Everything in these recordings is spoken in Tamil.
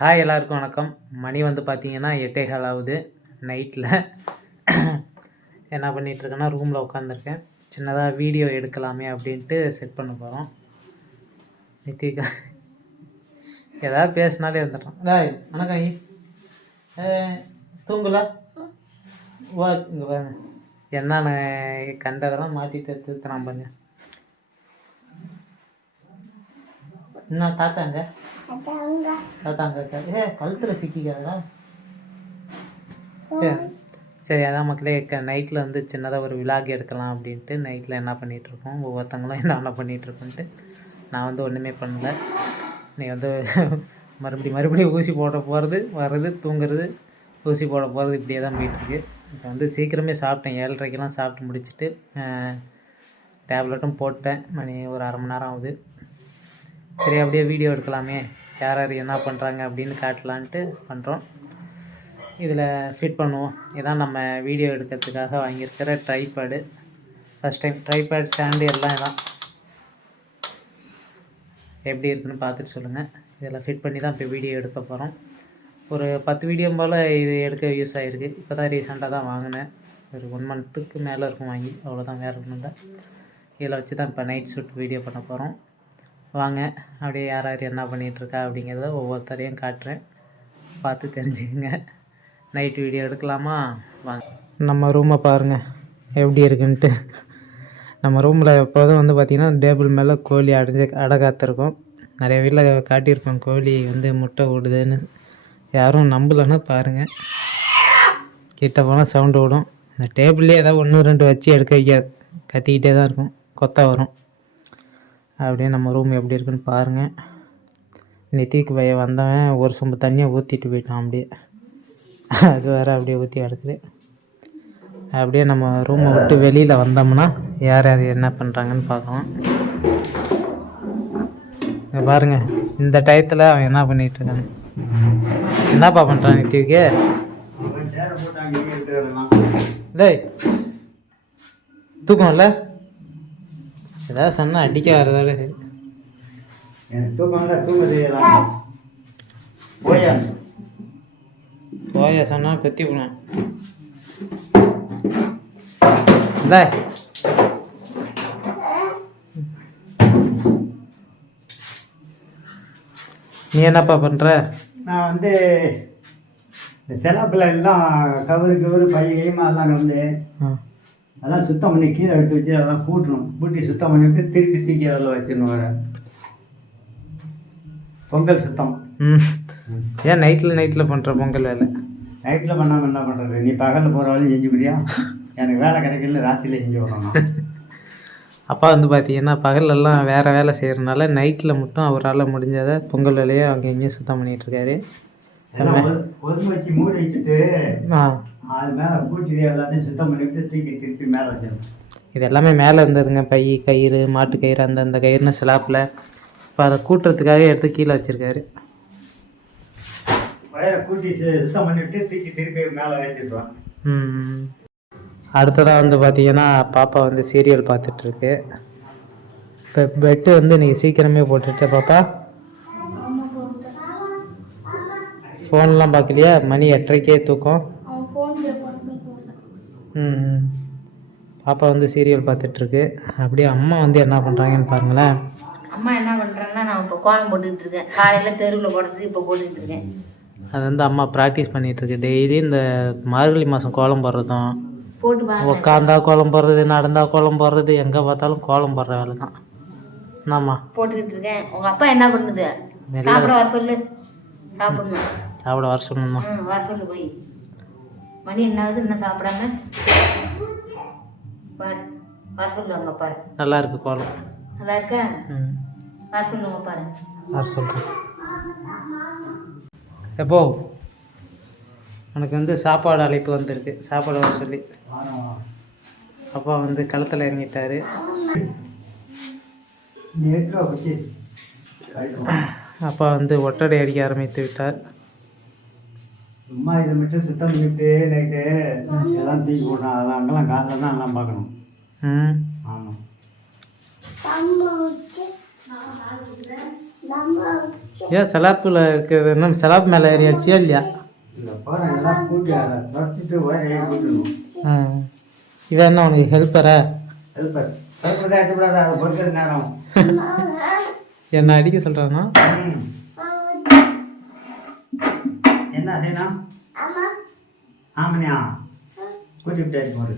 ஹாய் எல்லாருக்கும் வணக்கம். மணி வந்து பார்த்தீங்கன்னா 8:15 ஆகுது நைட்டில். என்ன பண்ணிகிட்ருக்கேன்னா ரூமில் உட்காந்துருக்கேன். சின்னதாக வீடியோ எடுக்கலாமே அப்படின்ட்டு செட் பண்ண போகிறோம். நித்திகா ஏதாவது பேசினாலே வந்துடுறோம். டேய் வணக்கம் ஐ தூங்குல வா இங்கே பாருங்க என்னென்ன கண்டதெல்லாம் மாட்டிட்டு திருத்தலாம் பாருங்க. என்ன தாத்தாங்க கழுத்தில் சிக்கிக்காதா? சரி அதான் மக்களே நைட்டில் வந்து சின்னதாக ஒரு விலாக் எடுக்கலாம் அப்படின்ட்டு நைட்டில் என்ன பண்ணிகிட்ருக்கோம், ஒவ்வொருத்தங்களும் என்ன பண்ணிகிட்ருக்கோன்ட்டு. நான் வந்து ஒன்றுமே பண்ணலை. நீ வந்து மறுபடியும் ஊசி போட போகிறது வர்றது தூங்குறது ஊசி போட போகிறது இப்படியே தான் போயிட்டுருக்கு. இப்போ வந்து சீக்கிரமே சாப்பிட்டேன். 7:30க்கெல்லாம் சாப்பிட்டு முடிச்சுட்டு டேப்லெட்டும் போட்டேன். மணி ஒரு அரை மணி நேரம் ஆகுது. சரி அப்படியே வீடியோ எடுக்கலாமே, யார் யார் என்ன பண்ணுறாங்க அப்படின்னு காட்டலான்ட்டு பண்ணுறோம். இதில் ஃபிட் பண்ணுவோம். இதான் நம்ம வீடியோ எடுக்கிறதுக்காக வாங்கியிருக்கிற tripod. First time tripod stand எல்லாம் இதான் எப்படி இருக்குதுன்னு பார்த்துட்டு சொல்லுங்கள். இதில் ஃபிட் பண்ணி தான் இப்போ வீடியோ எடுக்க போகிறோம். ஒரு 10 வீடியோ போல் இது எடுக்க யூஸ் ஆகிருக்கு. இப்போ தான் ரீசெண்டாக தான் வாங்கினேன். ஒரு 1 மந்த்துக்கு மேலே இருக்கும் வாங்கி, அவ்வளோதான், வேறு ஒன்றும் இல்லை. இதில் வச்சு தான் இப்போ நைட் ஷூட் வீடியோ பண்ண போகிறோம். வாங்க அப்படியே யார் யார் என்ன பண்ணிகிட்ருக்கா அப்படிங்கிறத ஒவ்வொருத்தரையும் காட்டுறேன், பார்த்து தெரிஞ்சுக்கங்க. நைட் வீடியோ எடுக்கலாமா வாங்க. நம்ம ரூமை பாருங்கள் எப்படி இருக்குன்ட்டு. நம்ம ரூமில் எப்போதும் வந்து பார்த்திங்கன்னா டேபிள் மேலே கோழி அடகாத்திருக்கோம். நிறைய வீட்டில் காட்டியிருக்கோம் கோழி வந்து முட்டை விடுதுன்னு. யாரும் நம்பலைன்னா பாருங்கள், கிட்ட போனால் சவுண்டு விடும். இந்த டேபிள்லேயே ஏதாவது 1-2 வச்சு எடுக்க வைக்காது, கத்திக்கிட்டே தான் இருக்கும், கொத்த வரும். அப்படியே நம்ம ரூம் எப்படி இருக்குன்னு பாருங்கள். நித்திக்கு பையன் வந்தவன் ஒரு சொம்பு தண்ணியை ஊற்றிட்டு போயிட்டான். அப்படியே அது வேறு அப்படியே ஊற்றி எடுக்குது. அப்படியே நம்ம ரூமை விட்டு வெளியில் வந்தோம்னா யார் யார் என்ன பண்ணுறாங்கன்னு பார்க்கலாம். இங்கே பாருங்கள், இந்த டயத்தில் அவன் என்ன பண்ணிகிட்ருக்கான். என்னப்பா பண்ணுறான் நித்திக்கு? டேய் தூக்கம் இல்லை, ஏதாவது சொன்னால் அடிக்க வரதோட சரி. போயா சொன்னால் பெத்தி போடுவேன். நீ என்னப்பா பண்ணுற? நான் வந்து இந்த செலாப்பில் எல்லாம் கவரு பையமா எல்லாம் வந்து அதெல்லாம் சுத்தம் பண்ணி கீழே எடுத்து வச்சு அதெல்லாம் பூட்டி சுத்தம் பண்ணிவிட்டு திருப்பி தூக்கி அதில் வச்சிடணும். வேறு பொங்கல் சுத்தம். ஏன் நைட்டில் பண்ணுற பொங்கல் வேலை? நைட்டில் பண்ணாமல் என்ன பண்ணுறது? நீ பகலில் போகிற வேலையும் செஞ்சுக்கிறியா? எனக்கு வேலை கிடைக்கல, ராத்திரியில் செஞ்சு விடணும். அப்பா வந்து பார்த்தீங்கன்னா பகலெல்லாம் வேறு வேலை செய்கிறனால நைட்டில் மட்டும் அவரால் முடிஞ்சதை பொங்கல் வேலையை அங்கே இங்கேயும் சுத்தம் பண்ணிகிட்ருக்காரு. ஒதுங்க வச்சு மூடி வச்சுட்டு அது மேலே பூட்டி எல்லாத்தையும் சுத்தம் பண்ணிவிட்டு தூக்கி திருப்பி மேலே வச்சிடணும். இது எல்லாமே மேலே இருந்ததுங்க, பை கயிறு மாட்டு கயிறு அந்த கயிறுன்னு சிலாப்பில். இப்போ அதை கூட்டுறதுக்காக எடுத்து கீழே வச்சுருக்காரு. வயரை கூட்டி சுத்தம் பண்ணிவிட்டு தூக்கி திருப்பி மேலே வச்சிடுவான். அடுத்ததாக வந்து பார்த்தீங்கன்னா பாப்பா வந்து சீரியல் பார்த்துட்ருக்கு. இப்போ பெட்டு வந்து நீங்கள் சீக்கிரமே போட்டுருச்ச பாப்பா? ஃபோன்லாம் பார்க்கலையா? மணி 8:30க்கே தூக்கம். பாப்பா வந்து சீரியல் பார்த்துட்ருக்கு. அப்படியே அம்மா வந்து என்ன பண்ணுறாங்கன்னு பாருங்களேன். அம்மா என்ன பண்ணுறாங்கன்னா, நான் இப்போ கோலம் போட்டுக்கிட்டு இருக்கேன். காலையில் தெருவில் போடுறதுக்கு இப்போ போட்டுக்கிட்டு இருக்கேன். அது வந்து அம்மா ப்ராக்டிஸ் பண்ணிகிட்ருக்கு. டெய்லி இந்த மார்கழி மாதம் கோலம் போடுறதும், உட்காந்தா கோலம் போடுறது, நடந்தா கோலம் போடுறது, எங்கே பார்த்தாலும் கோலம் போடுற வேலை தான். என்னம்மா போட்டுக்கிட்டு இருக்கேன். உங்கள் அப்பா என்ன பண்ணுது? சாப்பிட வர சொல்லு. சாப்பிடணும். சாப்பிட வர சொல்லணுமா? வர சொல்லு போய். மணி என்னாவது இன்னும் சாப்பிடாம வர சொல்லுவாங்க பாரு. நல்லா இருக்கு கோலம். நல்லா இருக்கா? வர சொல்லுங்க பாரு. வர சொல்கிறேன். எப்போ எனக்கு வந்து சாப்பாடு அழைப்பு வந்திருக்கு, சாப்பாடு வர சொல்லி. அப்பா வந்து களத்தில் இறங்கிட்டார். அப்பா வந்து ஒட்டடை அடிக்க ஆரம்பித்து விட்டார். சும்மா இதை மட்டும் சுத்தம் பண்ணிவிட்டு நைட்டு எல்லாம் தூக்கி போடணும். அதெல்லாம் அங்கெல்லாம் காலையில் தான் எல்லாம் பார்க்கணும். ஆமாம். ஏன் செலாப்பில் இருக்கிறது இன்னும் செலாப் மேலே ஏறியாச்சியா இல்லையா? இந்த பாறை எல்லாம் கூட்டி அதை தொடச்சிட்டு ஒயரையே கூட்டணும். ஆ, இவன் என்ன உனக்கு ஹெல்ப்பரா? ஹெல்ப்பர் ஹெல்ப்பர் ஆச்சக்கூடாது, அதை பொறுக்கிற நேரம். என்ன அடிக்க சொல்கிறானா? ம். என்ன செய்யணும்? ஆமாண்ணா கூட்டி விட்டாச்சு போடு.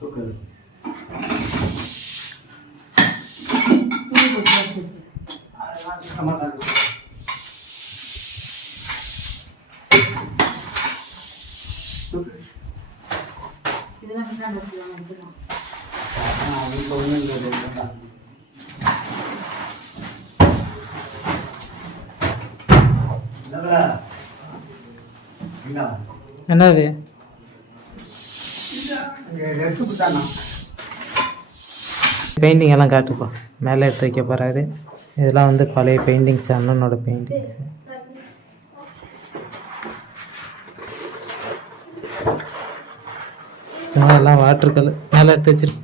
தூக்குது. அதெல்லாம் சுத்தமாக தான் இருக்கு. தூக்கு. இதெல்லாம் பின்னாடி எடுத்துக்கலாம். இப்போ ஒன்றும் இல்லை. என்னது? பெயிண்டிங் எல்லாம் காட்டுப்பா. மேலே எடுத்து வைக்க போகிறாரு. இதெல்லாம் வந்து பழைய பெயிண்டிங்ஸ், அண்ணனோட பெயிண்டிங்ஸு. சும்மா எல்லாம் வாட்டர் கலர் மேலே எடுத்து வச்சிருக்கு.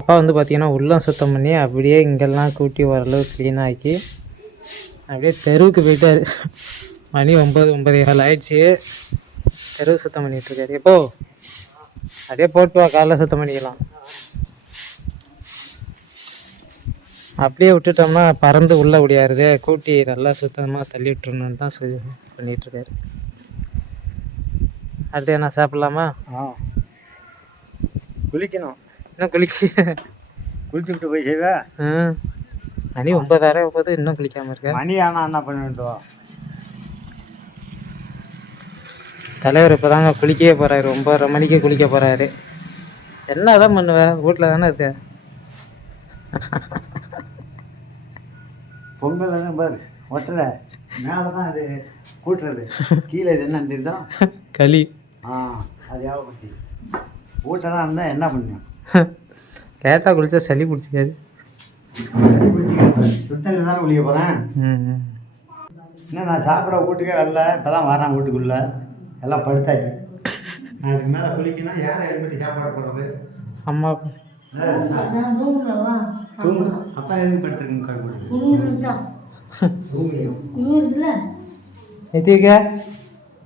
அப்பா வந்து பார்த்திங்கன்னா உள்ளம் சுத்தம் பண்ணி அப்படியே இங்கெல்லாம் கூட்டி ஓரளவு க்ளீன் ஆக்கி அப்படியே தெருவுக்கு போயிட்டார். மணி 9:15 ஆயிடுச்சு. தெருவு சுத்தம் பண்ணிகிட்ருக்காரு. எப்போ அப்படியே போட்டு வா, காலைல சுத்தம் பண்ணிக்கலாம். அப்படியே விட்டுட்டோம்னா பறந்து உள்ளே முடியாது. கூட்டி நல்லா சுத்தமாக தள்ளி விட்டுருணுன்னு தான் சொல்லி பண்ணிகிட்ருக்காரு. அடுத்து என்ன சாப்பிட்லாமா? குளிக்கணும். இன்னும் குளிச்சுக்கிட்டு போய் செய்வா. மணி 9:30 போது இன்னும் குளிக்காமல் இருக்க. மணி ஆனால் என்ன பண்ண வேண்டும்? தலைவர் இப்போ தாங்க குளிக்கவே போகிறாரு. 9:30 மணிக்கு குளிக்க போகிறாரு. என்ன தான் பண்ணுவேன், வீட்டில் தானே இருக்க. பொங்கல் தான் பாரு ஒட்டுற மேலே தான் அது கூட்டுறது, கீழே இது என்ன தெரியுதா? களி. அது யாவப்பட்டி ஊட்டெல்லாம் இருந்தால் என்ன பண்ணும்? லேட்டாக குளிச்சா சளி பிடிச்சிக்காது. சுத்தம் தானே குளிக்க போகிறேன். இன்னும் நான் சாப்பிட வீட்டுக்கே வரல, இப்போ தான் வரேன் வீட்டுக்குள்ளே. எல்லாம் படுத்தாச்சு. நான் அதுக்கு மேலே குளிக்கணும். யாரை எழுப்பிட்டு சாப்பாடு போடுறது? அம்மா தூங்கு. அப்பா எதுவும் படுத்துருக்குங்க எத்திக்க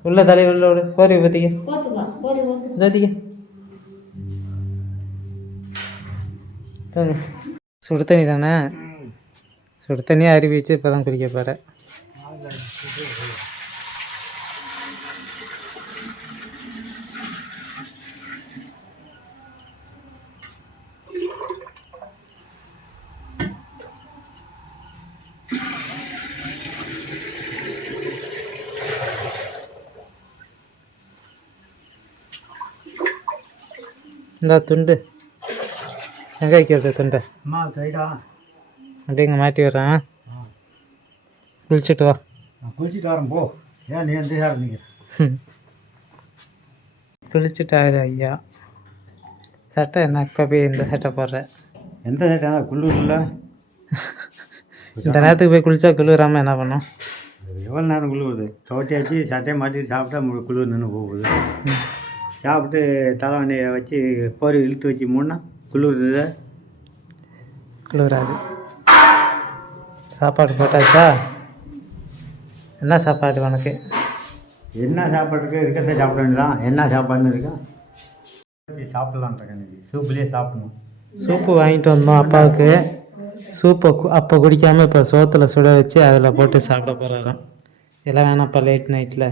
உள்ள தலை உள்ளோடு போரி பற்றிக்க ஜாத்திக்க சுடு தண்ணி தானே. சுடு தண்ணியாக அருவி வச்சு இப்போ தான் குடிக்க போகிறேன். இந்த துண்டு எங்கே வைக்கிறது? துண்டை அம்மா கைடா அப்படியே இங்கே மாட்டி விட்றேன். குளிச்சுட்டு வா. நான் குளிச்சுட்டு வரேன் போ. ஏன் நீ எந்த சார் நீங்கள் குளிச்சுட்டாரு ஐயா. சட்டை என்ன இப்போ போய் இந்த சட்டை போடுறேன்? எந்த சட்டை? குளிரில் இந்த நேரத்துக்கு போய் குளிச்சா குளிராமல் என்ன பண்ணும்? எவ்வளோ நேரம் குளிருது? துவட்டியாச்சு சட்டையை மாட்டிட்டு சாப்பிட்டா குளிர் நின்று போகுது. சாப்பிட்டு தலைவணியை வச்சு போரி இழுத்து வச்சு மூணா குளிருது. குளிராது. சாப்பாடு போட்டாச்சா? என்ன சாப்பாடு உனக்கு? என்ன சாப்பாட்டுக்கு இருக்கிறத சாப்பிட வேண்டியதான். என்ன சாப்பாடுன்னு இருக்கா சாப்பிட்லான்ட்ருக்கேன். இன்னைக்கு சூப்புலேயே சாப்பிடணும். சூப்பு வாங்கிட்டு வந்தோம் அப்பாவுக்கு. சூப்பை அப்போ குடிக்காமல் இப்போ சோத்தில் சுட வச்சு அதில் போட்டு சாப்பிட போகிறாராம். எல்லாம் வேணாம்ப்பா லேட் நைட்டில்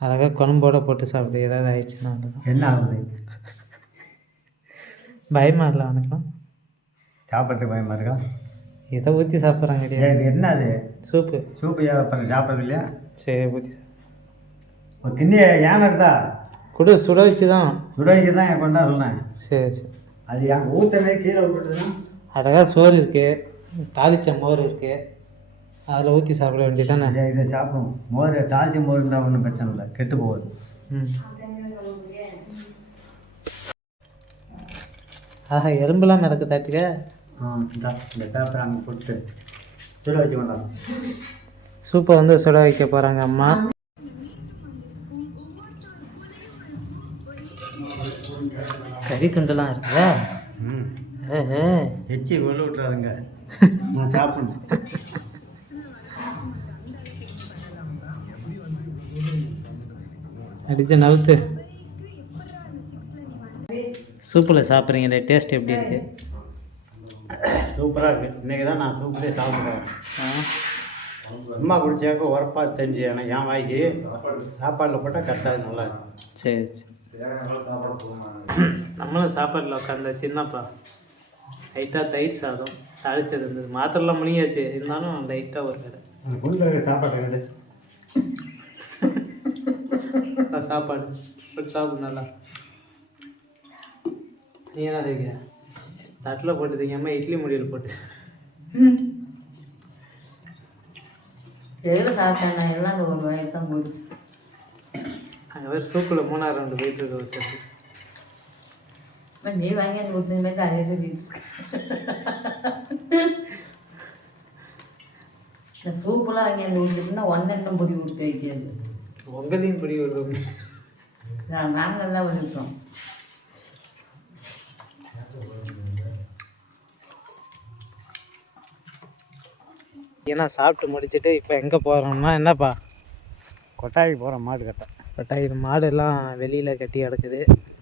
அழகாக குழம்போட போட்டு சாப்பிடு. ஏதாவது ஆயிடுச்சுன்னா அவ்வளோதான். என்ன ஆகுது? பயமா இல்லை உனக்குலாம்? சாப்பிட்றதுக்கு பயமாக இருக்கா? எதை ஊற்றி சாப்பிட்றாங்க கிடையாது. இது என்ன அது? சூப்பு. சூப்பு இப்போ சாப்பிட்றது இல்லையா? சரி ஊற்றி ஒரு கிண்ணிய யானை இருந்தா குடு. சுட வச்சு தான். சுட வைக்க தான் என் கொண்டா சொன்னேன். சரி சரி. அது என் ஊற்றனே கீழே விட்டுட்டுதுன்னா அழகாக சோறு இருக்குது, தாளிச்ச மோர் இருக்குது, அதில் ஊற்றி சாப்பிட வேண்டியது தானே. இதை சாப்பிடுவோம். மோர் தாளிச்ச மோர் இருந்தால் ஒன்றும் பிரச்சனை இல்லை, கெட்டு போகுது. ம். ஆஹா எறும்புலாம் மிதக்கு தாட்டிக்க. இந்த பேப்பரை அங்கே போட்டு சுட வச்சு கொண்டாங்க. சூப்பை வந்து சுட வைக்க போகிறாங்க அம்மா. கறி துண்டெல்லாம் இருக்குல்ல. எச்சி வெளில விட்டுறாதுங்க. நான் சாப்பிடணும். அடிச்ச நவுத்து. சூப்பில் சாப்பிட்றீங்களே, டேஸ்ட் எப்படி இருக்குது? சூப்பராக இருக்குது. இன்றைக்கி தான் நான் சூப்பரே சாப்பிடுவேன். அம்மா குடிச்சாக்க உரப்பாக தெரிஞ்சு எனக்கு என் வாய்க்கு சாப்பாடில் போட்டால் கரெக்டாக நல்லா இருக்கும். சரி சரி. நம்மளும் சாப்பாட்டில் உட்காந்த சின்னப்பா லைட்டாக தயிர் சாதம் தாளிச்சது இருந்தது. மாத்திரலாம் முழுங்கியாச்சு, இருந்தாலும் லைட்டாக ஒரு கடை குண்டு சாப்பாடு கிடையாது. சாப்பாடு போட்டு சாப்பிடு நல்லா. நீ என்ன தெரியுங்க தட்டில் போட்டு தெரியாமல் இட்லி முடியல் போட்டு எதில் சாப்பிட்டேன் நான் எல்லாம் ஒரு வயிறு தான் போகுது. அங்கே வேறு சூப்பில் 3ஆவது ரவுண்டு போயிட்டு இருக்க வச்சது. நீ வாங்கி அந்த கொடுத்தீங்க அதே வீட்டு இந்த சூப்பெல்லாம் வாங்கி அந்த கொடுத்துட்டுனா ஒன்னெண்ணம் பொடி கொடுத்து வைக்கிறது. உங்களையும் பொடி விடுவோம். நாங்கள் எல்லாம் பண்ணிட்டோம். ஏன்னா சாப்பிட்டு முடிச்சுட்டு இப்போ எங்கே போகிறோம்னா என்னப்பா? கொட்டாய்க்கு போகிறோம். மாடு கட்ட. கொட்டாய் மாடெல்லாம் வெளியில் கட்டி கிடக்குது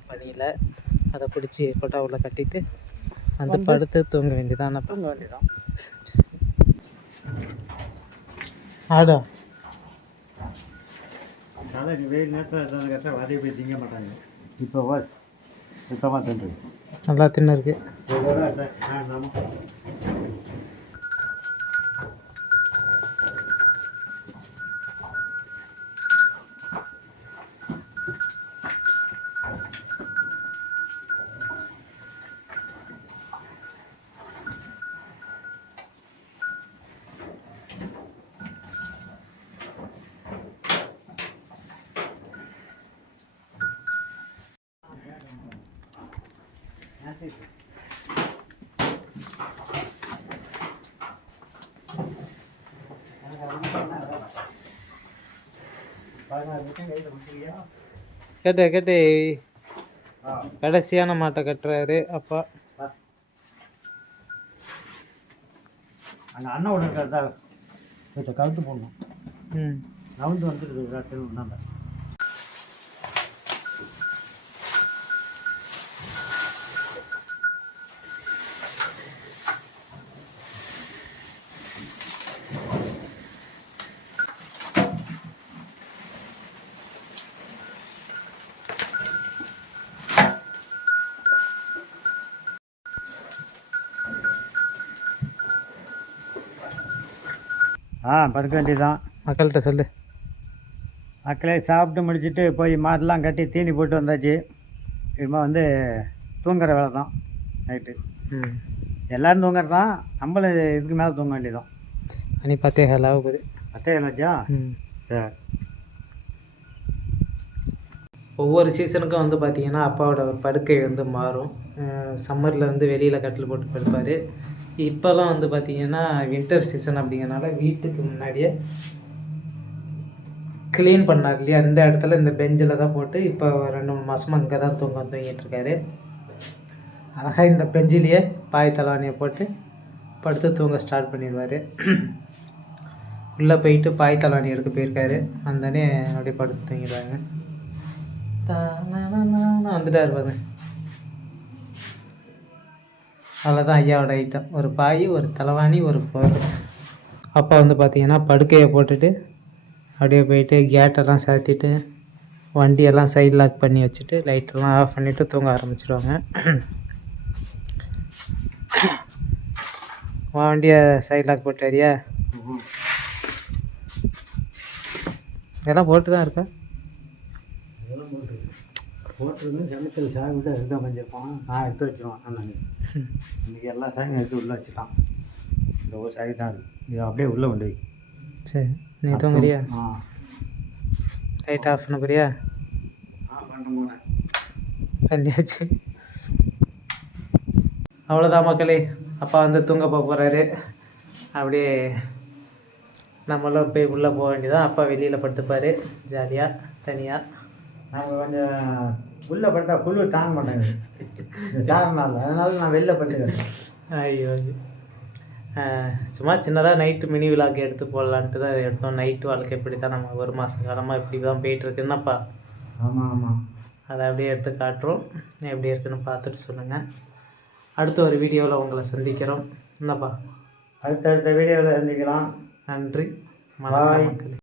பனியில். அதை பிடிச்சி கொட்டாவில் கட்டிட்டு அந்த படுத்து தூங்க வேண்டியதான். தூங்க வேண்டியதான். ஆடா அதான் வெயில் நேரத்தில் கட்ட வரைய போய் திங்க மாட்டாங்க. இப்போ சுத்தமாக தின்று நல்லா தின்னு இருக்கு. கேட்டு கடைசியான மாட்டை கட்டுறாரு அப்பா. அந்த அண்ணன் ஒன்று இருக்கிறதா கொஞ்சம் கவுத்து போடணும். ம். நவுந்து வந்துட்டு ஒன்றாங்க. படுக்க வேண்டியதுதான். மக்கள்கிட்ட சொல்லு. மக்களே சாப்பிட்டு முடிச்சுட்டு போய் மாடெல்லாம் கட்டி தீனி போட்டு வந்தாச்சு. இப்போ வந்து தூங்குற வேலை தான் நைட்டு. எல்லோரும் தூங்குறது தான். நம்மளும் இதுக்கு மேலே தூங்க வேண்டியதான். மணி 10:15 ஆகுது. 10:15ஆச்சா? சரி. ஒவ்வொரு சீசனுக்கும் வந்து பார்த்திங்கன்னா அப்பாவோட படுக்கை வந்து மாறும். சம்மரில் வந்து வெளியில் கட்டில் போட்டு படுப்பார். இப்போலாம் வந்து பார்த்திங்கன்னா வின்டர் சீசன் அப்படிங்கிறனால வீட்டுக்கு முன்னாடியே க்ளீன் பண்ணார் இல்லையா, இந்த இடத்துல இந்த பெஞ்சில் தான் போட்டு இப்போ 2-3 மாதமாக இங்கே தான் தூங்கிட்டுருக்காரு. அழகாக இந்த பெஞ்சிலேயே பாய் தலவாணியை போட்டு படுத்து தூங்க ஸ்டார்ட் பண்ணிடுவார். உள்ளே போயிட்டு பாய் தலாணி எடுக்க போயிருக்காரு. வந்தோடனே அப்படியே படுத்து தூங்கிடுவாங்க. வந்துட்டார் பாருங்க. அவ்வளோதான் ஐயாவோட ஐட்டம். ஒரு பாய், ஒரு தலைவாணி, ஒரு போர். அப்பா வந்து பார்த்திங்கன்னா படுக்கையை போட்டுட்டு அப்படியே போயிட்டு கேட்டெல்லாம் சாத்திட்டு வண்டியெல்லாம் சைட் லாக் பண்ணி வச்சுட்டு லைட்டெல்லாம் ஆஃப் பண்ணிவிட்டு தூங்க ஆரம்பிச்சிடுவாங்க. வண்டியை சைட் லாக் போட்டாரியா? இதெல்லாம் போட்டு தான் இருக்கா? போட்டுருந்து கிணத்துல சாய் விட்டு எடுக்க வந்திருப்பான். நான் எடுத்து வச்சுருவான். நான் இன்றைக்கி எல்லா சாயும் எடுத்து உள்ளே வச்சுட்டான். இந்த ஒரு சாய் தான் இது அப்படியே உள்ளே கொண்டு வை. சரி, நீ தூங்குறியா? லைட் ஆஃப் பண்ண போறியா? போனேன் பண்ணியாச்சு. அவ்வளோதான் மக்களே, அப்பா வந்து தூங்க போகிறாரு. அப்படியே நம்மளும் போய் உள்ளே போக வேண்டியதான். அப்பா வெளியில் படுத்துப்பார் ஜாலியாக தனியாக. நாங்கள் கொஞ்சம் உள்ளே படுத்தா குளிர் தாங்க மாட்டேங்க இந்த சேரனால, அதனால நான் வெளில படுத்துக்கிறேன். ஐயோ, சும்மா சின்னதாக நைட்டு மினி விழாக்கு எடுத்து போடலான்ட்டு தான் எடுத்தோம். நைட்டு வாழ்க்கை இப்படி தான், நம்ம ஒரு மாத காலமாக இப்படி தான் போயிட்டுருக்கு. என்னப்பா? ஆமாம் ஆமாம், அதை அப்படியே எடுத்து காட்டுறோம். எப்படி இருக்குன்னு பார்த்துட்டு சொல்லுங்கள். அடுத்த ஒரு வீடியோவில் உங்களை சந்திக்கிறோம். என்னப்பா? அடுத்தடுத்த வீடியோவில் சந்திக்கலாம். நன்றி. பாய். மக்களே.